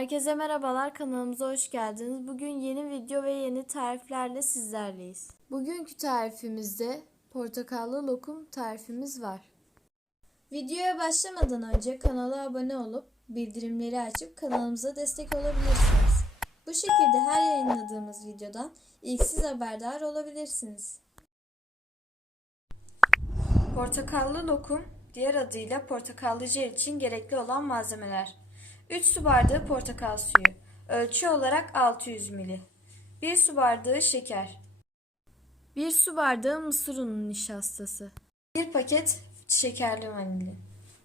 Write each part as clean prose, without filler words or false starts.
Herkese merhabalar, kanalımıza hoş geldiniz. Bugün yeni video ve yeni tariflerle sizlerleyiz. Bugünkü tarifimizde portakallı lokum tarifimiz var. Videoya başlamadan önce kanala abone olup bildirimleri açıp kanalımıza destek olabilirsiniz. Bu şekilde her yayınladığımız videodan ilk siz haberdar olabilirsiniz. Portakallı lokum, diğer adıyla portakallı jel için gerekli olan malzemeler: 3 su bardağı portakal suyu, ölçü olarak 600 ml, 1 su bardağı şeker, 1 su bardağı mısır unu nişastası, 1 paket şekerli vanilin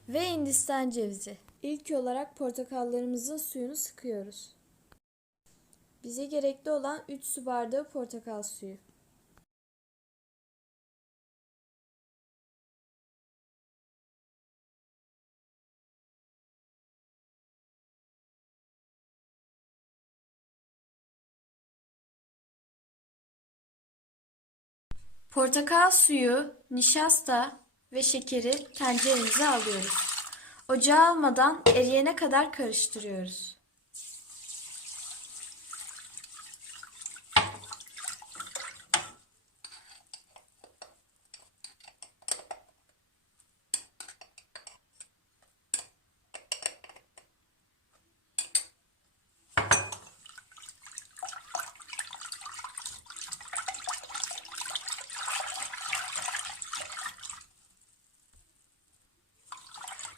ve Hindistan cevizi. İlk olarak portakallarımızın suyunu sıkıyoruz. Bize gerekli olan 3 su bardağı portakal suyu. Portakal suyu, nişasta ve şekeri tenceremize alıyoruz. Ocağa almadan eriyene kadar karıştırıyoruz.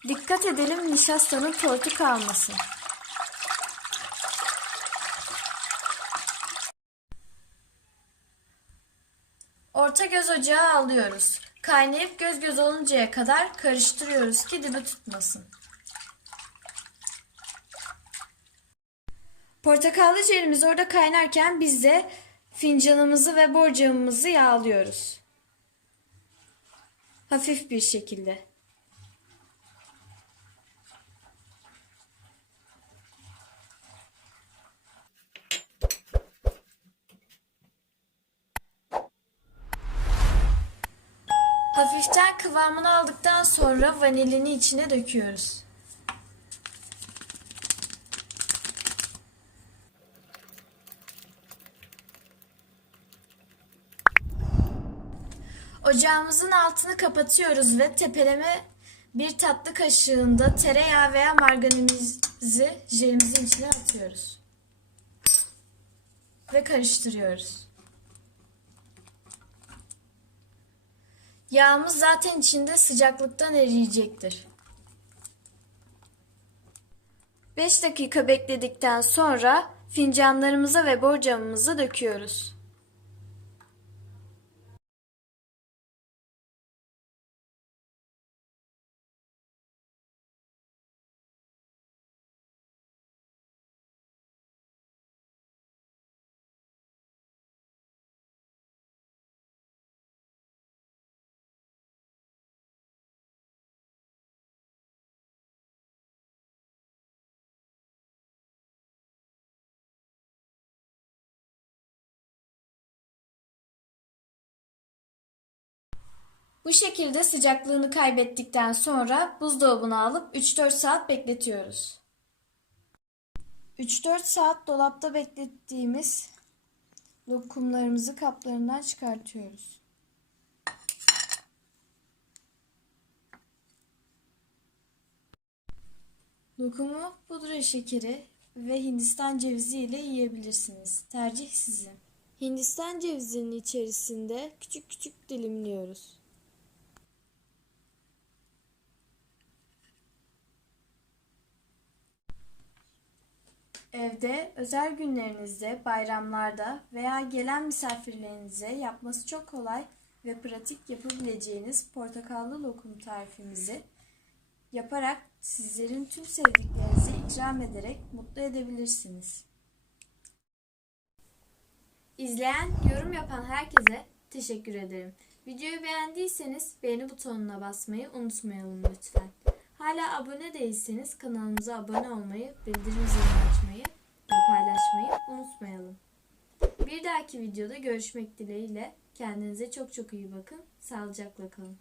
Dikkat edelim nişastanın tortu kalmasın. Orta göz ocağı alıyoruz. Kaynayıp göz göz oluncaya kadar karıştırıyoruz ki dibi tutmasın. Portakallı jelimiz orada kaynarken biz de fincanımızı ve borcamımızı yağlıyoruz. Hafif bir şekilde. Hafiften kıvamını aldıktan sonra vanilini içine döküyoruz. Ocağımızın altını kapatıyoruz ve tepeleme bir tatlı kaşığında tereyağı veya margarinimizi jelimizin içine atıyoruz. Ve karıştırıyoruz. Yağımız zaten içinde sıcaklıktan eriyecektir. 5 dakika bekledikten sonra fincanlarımıza ve borcamımıza döküyoruz. Bu şekilde sıcaklığını kaybettikten sonra buzdolabına alıp 3-4 saat bekletiyoruz. 3-4 saat dolapta beklettiğimiz lokumlarımızı kaplarından çıkartıyoruz. Lokumu pudra şekeri ve Hindistan cevizi ile yiyebilirsiniz. Tercih sizin. Hindistan cevizinin içerisinde küçük küçük dilimliyoruz. Evde, özel günlerinizde, bayramlarda veya gelen misafirlerinize yapması çok kolay ve pratik yapabileceğiniz portakallı lokum tarifimizi yaparak sizlerin tüm sevdiklerinizi ikram ederek mutlu edebilirsiniz. İzleyen, yorum yapan herkese teşekkür ederim. Videoyu beğendiyseniz beğeni butonuna basmayı unutmayalım lütfen. Hala abone değilseniz kanalımıza abone olmayı, bildirim zilini açmayı ve paylaşmayı unutmayalım. Bir dahaki videoda görüşmek dileğiyle. Kendinize çok çok iyi bakın. Sağlıcakla kalın.